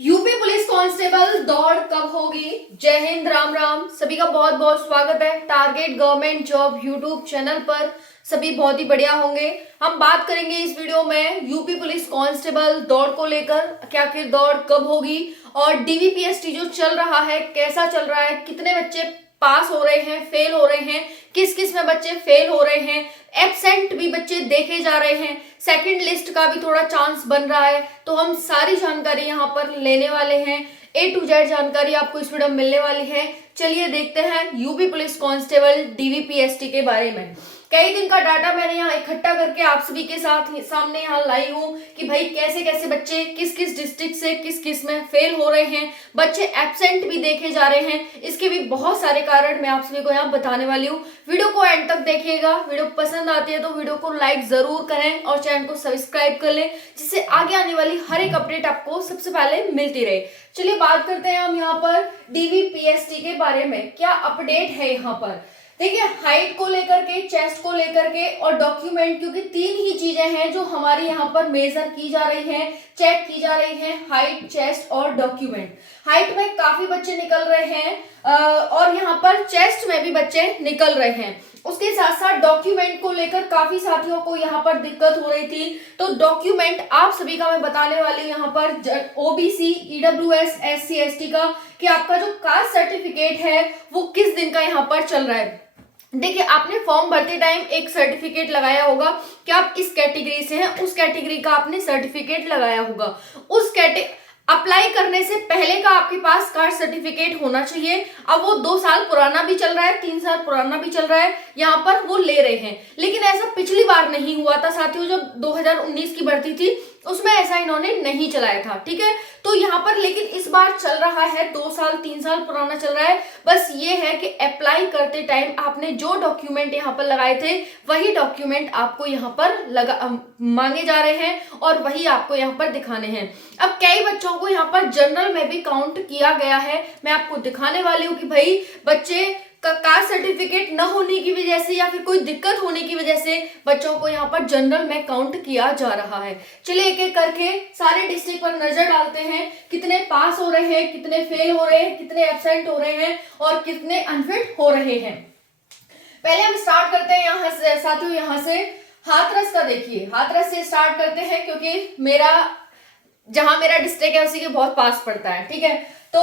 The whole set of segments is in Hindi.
यूपी पुलिस कांस्टेबल दौड़ कब होगी। जय हिंद, राम राम। सभी का बहुत बहुत स्वागत है target government job YouTube channel पर। सभी बहुत ही बढ़िया होंगे। हम बात करेंगे इस वीडियो में यूपी पुलिस कांस्टेबल दौड़ को लेकर कि आखिर दौड़ कब होगी और डीवीपीएसटी जो चल रहा है कैसा चल रहा है, कितने बच्चे पास हो रहे हैं, फेल हो रहे हैं, किस किस में बच्चे फेल हो रहे हैं, एब्सेंट भी बच्चे देखे जा रहे हैं, सेकंड लिस्ट का भी थोड़ा चांस बन रहा है। तो हम सारी जानकारी यहाँ पर लेने वाले हैं। ए टू जेड जानकारी आपको इस वीडियो में मिलने वाली है। चलिए देखते हैं यूपी पुलिस कांस्टेबल डीवीपीएसटी के बारे में। कई दिन का डाटा मैंने यहाँ इकट्ठा करके आप सभी के साथ सामने यहाँ लाई हूँ कि भाई कैसे कैसे बच्चे किस किस डिस्ट्रिक्ट से किस किस में फेल हो रहे हैं, बच्चे एब्सेंट भी देखे जा रहे हैं। इसके भी बहुत सारे कारण मैं आप सभी को यहाँ बताने वाली हूँ। वीडियो को एंड तक देखिएगा। वीडियो पसंद आती है तो वीडियो को लाइक जरूर करें और चैनल को सब्सक्राइब कर लें, जिससे आगे आने वाली हर एक अपडेट आपको सबसे पहले मिलती रहे। चलिए बात करते हैं हम यहाँ पर डीवीपीएसटी के बारे में। क्या अपडेट है यहाँ पर देखिए, हाइट को लेकर के, चेस्ट को लेकर के और डॉक्यूमेंट, क्योंकि तीन ही चीजें हैं जो हमारी यहाँ पर मेजर की जा रही हैं, चेक की जा रही हैं, हाइट, चेस्ट और डॉक्यूमेंट। हाइट में काफी बच्चे निकल रहे हैं और यहाँ पर चेस्ट में भी बच्चे निकल रहे हैं। उसके साथ साथ डॉक्यूमेंट को लेकर काफी साथियों को यहाँ पर दिक्कत हो रही थी। तो डॉक्यूमेंट आप सभी का मैं बताने वाली हूँ यहाँ पर ओबीसी, ईडब्ल्यूएस, एससी, एसटी का कि आपका जो कास्ट सर्टिफिकेट है वो किस दिन का यहाँ पर चल रहा है। देखिए, आपने फॉर्म भरते टाइम एक सर्टिफिकेट लगाया होगा कि आप इस कैटेगरी से हैं, उस कैटेगरी का आपने सर्टिफिकेट लगाया होगा। उस अप्लाई करने से पहले का आपके पास कास्ट सर्टिफिकेट होना चाहिए। अब वो 2 साल पुराना भी चल रहा है, 3 साल पुराना भी चल रहा है, यहाँ पर वो ले रहे हैं। लेकिन ऐसा पिछली बार नहीं हुआ था साथियों, जब 2019 की भर्ती थी उसमें ऐसा इन्होंने नहीं चलाया था। ठीक है, तो यहाँ पर लेकिन इस बार चल रहा है, 2 साल 3 साल पुराना चल रहा है। बस ये है कि अप्लाई करते टाइम आपने जो डॉक्यूमेंट यहाँ पर लगाए थे वही डॉक्यूमेंट आपको यहाँ पर मांगे जा रहे हैं और वही आपको यहाँ पर दिखाने हैं। अब कई बच्चों को यहाँ पर जनरल में भी काउंट किया गया है। मैं आपको दिखाने वाली हूँ कि भाई बच्चे का कास्ट सर्टिफिकेट न होने की वजह से या फिर कोई दिक्कत होने की वजह से बच्चों को यहाँ पर जनरल में काउंट किया जा रहा है। चलिए एक एक करके सारे डिस्ट्रिक्ट पर नजर डालते हैं, कितने पास हो रहे हैं, कितने फेल हो रहे हैं, कितने एब्सेंट हो रहे हैं और कितने अनफिट हो रहे हैं। पहले हम स्टार्ट करते हैं यहाँ से साथियों, यहाँ से हाथरस का देखिए। हाथरस से स्टार्ट करते हैं क्योंकि जहां मेरा डिस्ट्रिक्ट है उसी के बहुत पास पड़ता है। ठीक है, तो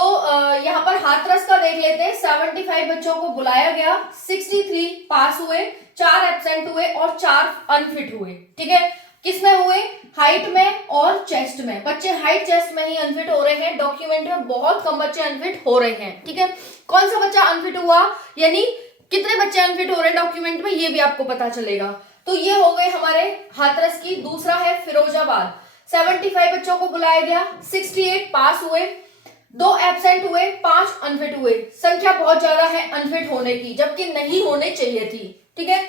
यहाँ पर हाथरस का देख लेते हैं। 75 बच्चों को बुलाया गया, 63 पास हुए, 4 एब्सेंट हुए और 4 अनफिट हुए। ठीक है, किसमें हुए? हाइट में और चेस्ट में। बच्चे हाइट चेस्ट में ही अनफिट हो रहे हैं, डॉक्यूमेंट में बहुत कम बच्चे अनफिट हो रहे हैं। ठीक है, कौन सा बच्चा अनफिट हुआ यानी कितने बच्चे अनफिट हो रहे हैं डॉक्यूमेंट में, ये भी आपको पता चलेगा। तो ये हो गए हमारे हाथरस की। दूसरा है फिरोजाबाद। 75 बच्चों को बुलाया गया, 68 पास हुए, 2 एब्सेंट हुए, 5 अनफिट हुए। संख्या बहुत ज्यादा है अनफिट होने की, जबकि नहीं होने चाहिए थी। ठीक है,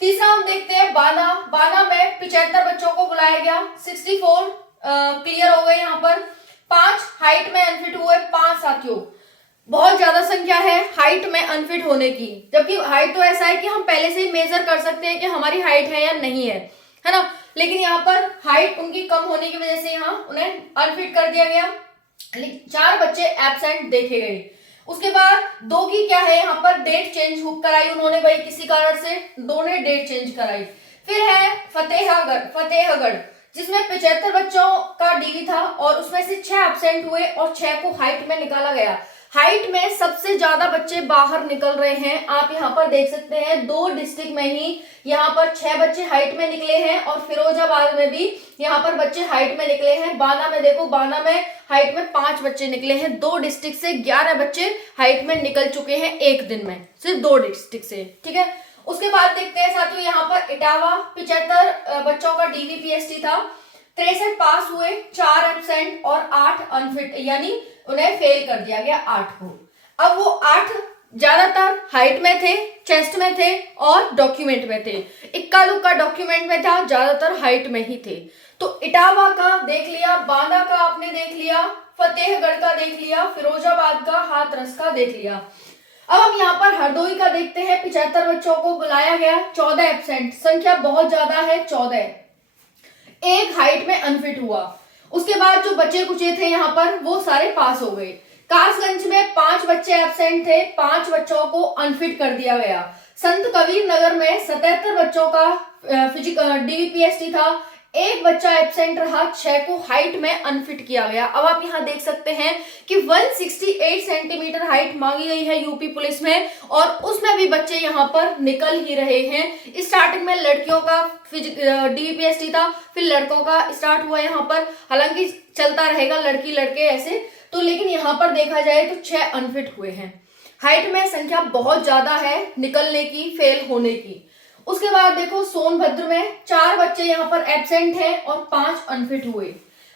तीसरा हम देखते हैं बाना। बाना में 75 बच्चों को बुलाया गया, 64 क्लियर हो गए यहाँ पर, 5 हाइट में अनफिट हुए, 5 साथियों। बहुत ज्यादा संख्या है हाइट में अनफिट होने की, जबकि हाइट तो ऐसा है कि हम पहले से ही मेजर कर सकते हैं कि हमारी हाइट है या नहीं है ना। लेकिन यहाँ पर हाइट उनकी कम होने की वजह से यहाँ उन्हें अनफिट कर दिया गया। 4 बच्चे एब्सेंट देखे गए। उसके बाद 2 की क्या है, यहाँ पर डेट चेंज कराई उन्होंने, भाई किसी कारण से 2 ने डेट चेंज कराई। फिर है फतेहगढ़ जिसमें 75 बच्चों का डीवी था और उसमें से 6 एब्सेंट हुए और 6 को हाइट में निकाला गया। हाइट में सबसे ज्यादा बच्चे बाहर निकल रहे हैं। आप यहाँ पर देख सकते हैं 2 डिस्ट्रिक्ट में ही यहाँ पर 6 बच्चे हाइट में निकले हैं और फिरोजाबाद में भी यहाँ पर बच्चे हाइट में निकले हैं। बाना में देखो, बाना में हाइट में 5 बच्चे निकले हैं। 2 डिस्ट्रिक्ट से 11 बच्चे हाइट में निकल चुके हैं एक दिन में, सिर्फ 2 डिस्ट्रिक्ट से। ठीक है, उसके बाद देखते हैं साथियों यहाँ पर इटावा। 75 बच्चों का डीवीपीएसटी था, 63 पास हुए, 4 एब्सेंट और 8 अनफिट, यानी उन्हें फेल कर दिया गया 8 को। अब वो 8 ज्यादातर हाइट में थे, चेस्ट में थे और डॉक्यूमेंट में थे। इक्का दुक्का डॉक्यूमेंट में था, ज्यादातर हाइट में ही थे। तो इटावा का देख लिया, बांदा का आपने देख लिया, फतेहगढ़ का देख लिया, फिरोजाबाद का, हाथरस का देख लिया। अब हम यहाँ पर हरदोई का देखते हैं। 75 बच्चों को बुलाया गया, 14 एब्सेंट, संख्या बहुत ज्यादा है 14। एक हाइट में अनफिट हुआ। उसके बाद जो बचे कुचे थे यहाँ पर वो सारे पास हो गए। कासगंज में 5 बच्चे एब्सेंट थे, 5 बच्चों को अनफिट कर दिया गया। संत कबीर नगर में 77 बच्चों का फिजिकल डीवीपीएसटी था, 1 बच्चा एब्सेंट रहा, 6 को हाइट में अनफिट किया गया। अब आप यहाँ देख सकते हैं कि 168 सेंटीमीटर हाइट मांगी गई है यूपी पुलिस में, और उसमें भी बच्चे यहाँ पर निकल ही रहे हैं। स्टार्टिंग में लड़कियों का डीवीपीएसटी था, फिर लड़कों का स्टार्ट हुआ यहाँ पर, हालांकि चलता रहेगा लड़की लड़के ऐसे तो, लेकिन यहाँ पर देखा जाए तो 6 अनफिट हुए हैं। हाइट में संख्या बहुत ज्यादा है निकलने की, फेल होने की। उसके बाद देखो सोनभद्र में 4 बच्चे यहाँ पर एब्सेंट हैं और 5 अनफिट हुए।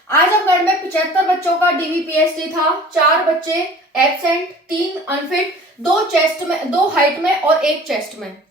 आजमगढ़ में 75 बच्चों का डीवीपीएसटी था, 4 बच्चे एब्सेंट, 3 अनफिट, 2 चेस्ट में, 2 हाइट में और 1 चेस्ट में।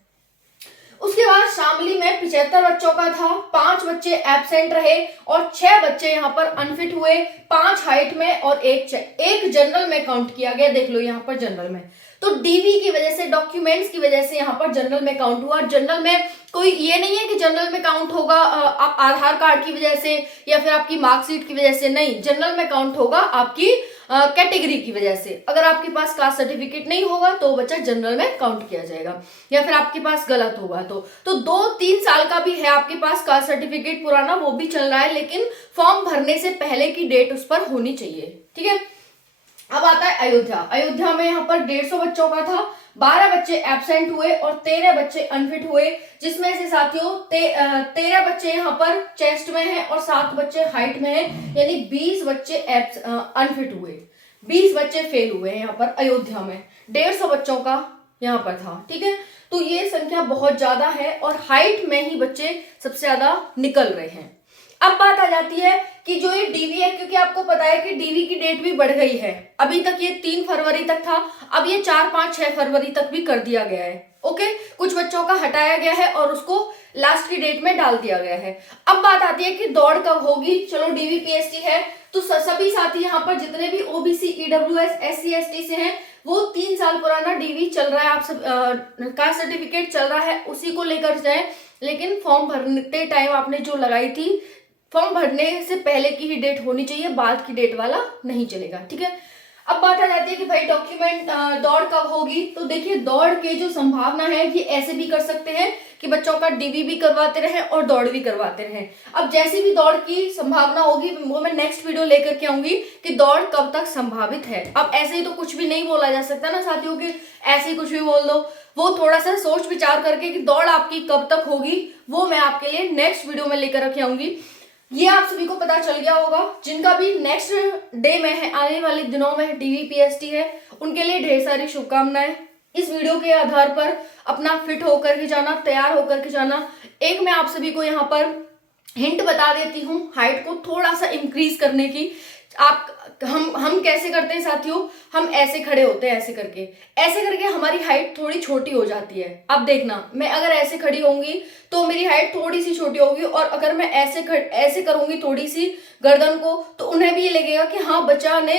उसके बाद शामली में 75 बच्चों का था, 5 बच्चे एब्सेंट रहे और 6 बच्चे यहाँ पर अनफिट हुए, 5 हाइट में और 1 जनरल में काउंट किया गया। देख लो यहाँ पर जनरल में, तो डीवी की वजह से, डॉक्यूमेंट्स की वजह से यहाँ पर जनरल में काउंट हुआ। जनरल में कोई ये नहीं है कि जनरल में काउंट होगा आप आधार कार्ड की वजह से या फिर आपकी मार्कशीट की वजह से, नहीं, जनरल में काउंट होगा आपकी कैटेगरी की वजह से। अगर आपके पास कास्ट सर्टिफिकेट नहीं होगा तो बच्चा जनरल में काउंट किया जाएगा, या फिर आपके पास गलत होगा तो 2-3 साल का भी है आपके पास कास्ट सर्टिफिकेट पुराना, वो भी चल रहा है, लेकिन फॉर्म भरने से पहले की डेट उस पर होनी चाहिए। ठीक है, अब आता है अयोध्या। अयोध्या में यहाँ पर 150 बच्चों का था, 12 बच्चे एब्सेंट हुए और 13 बच्चे अनफिट हुए, जिसमें से साथियों 13 बच्चे यहाँ पर चेस्ट में हैं और 7 बच्चे हाइट में हैं, यानी 20 बच्चे अनफिट हुए, 20 बच्चे फेल हुए हैं यहाँ पर अयोध्या में। 150 बच्चों का यहाँ पर था। ठीक है, तो ये संख्या बहुत ज्यादा है और हाइट में ही बच्चे सबसे ज्यादा निकल रहे हैं। अब बात आ जाती है कि जो ये डीवी है, क्योंकि आपको पता है कि डीवी की डेट भी बढ़ गई है, अभी तक ये 3 फरवरी तक था, अब ये 4, 5, 6 फरवरी तक भी कर दिया गया है। ओके, कुछ बच्चों का हटाया गया है और उसको लास्ट की डेट में डाल दिया गया है। अब बात आती है कि दौड़ कब होगी। चलो डीवीपीएसटी है तो सभी साथी यहाँ पर जितने भी ओबीसी, ईडब्ल्यूएस, एससी, एसटी से हैं, वो 3 साल पुराना डीवी चल रहा है, आप सब कास्ट सर्टिफिकेट चल रहा है, उसी को लेकर जाए। लेकिन फॉर्म भरते टाइम आपने जो लगाई थी, फॉर्म भरने से पहले की ही डेट होनी चाहिए, बाद की डेट वाला नहीं चलेगा। ठीक है, अब बात आ जाती है कि भाई डॉक्यूमेंट दौड़ कब होगी। तो देखिए दौड़ के जो संभावना है ये ऐसे भी कर सकते हैं कि बच्चों का डीवी भी करवाते रहे और दौड़ भी करवाते रहे। अब जैसी भी दौड़ की संभावना होगी वो मैं नेक्स्ट वीडियो लेकर के आऊंगी कि दौड़ कब तक संभावित है। अब ऐसे ही तो कुछ भी नहीं बोला जा सकता ना साथियों, कि ऐसे ही कुछ भी बोल दो। वो थोड़ा सा सोच विचार करके कि दौड़ आपकी कब तक होगी वो मैं आपके लिए नेक्स्ट वीडियो में लेकर के आऊंगी। ये आप सभी को पता चल गया होगा, जिनका भी नेक्स्ट डे में है, आने वाले दिनों में डीवीपीएसटी है, उनके लिए ढेर सारी शुभकामनाएं। इस वीडियो के आधार पर अपना फिट होकर के जाना, तैयार होकर के जाना। एक मैं आप सभी को यहाँ पर हिंट बता देती हूँ हाइट को थोड़ा सा इंक्रीज करने की। हम कैसे करते हैं साथियों, हम ऐसे खड़े होते हैं, ऐसे करके हमारी हाइट थोड़ी छोटी हो जाती है। अब देखना, मैं अगर ऐसे खड़ी होंगी तो मेरी हाइट थोड़ी सी छोटी होगी, और अगर मैं ऐसे करूंगी थोड़ी सी गर्दन को, तो उन्हें भी ये लगेगा कि हाँ बच्चा ने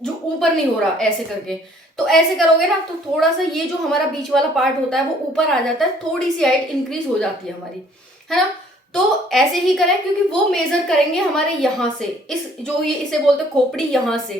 जो ऊपर नहीं हो रहा ऐसे करके। तो ऐसे करोगे ना तो थोड़ा सा ये जो हमारा बीच वाला पार्ट होता है वो ऊपर आ जाता है, थोड़ी सी हाइट इंक्रीज हो जाती है हमारी, है ना। तो ऐसे ही करें, क्योंकि वो मेजर करेंगे हमारे यहाँ से, इस जो ये इसे बोलते हैं खोपड़ी, यहाँ से,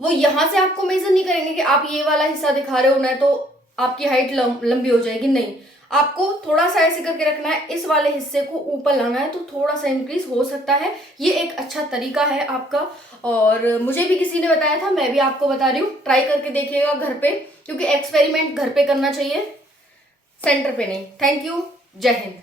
वो यहाँ से आपको मेजर नहीं करेंगे कि आप ये वाला हिस्सा दिखा रहे हो ना तो आपकी हाइट लंबी हो जाएगी, नहीं। आपको थोड़ा सा ऐसे करके रखना है, इस वाले हिस्से को ऊपर लाना है, तो थोड़ा सा इंक्रीज हो सकता है। ये एक अच्छा तरीका है आपका, और मुझे भी किसी ने बताया था, मैं भी आपको बता रही हूँ। ट्राई करके देखिएगा घर पे, क्योंकि एक्सपेरिमेंट घर पे करना चाहिए, सेंटर पे नहीं। थैंक यू, जय हिंद।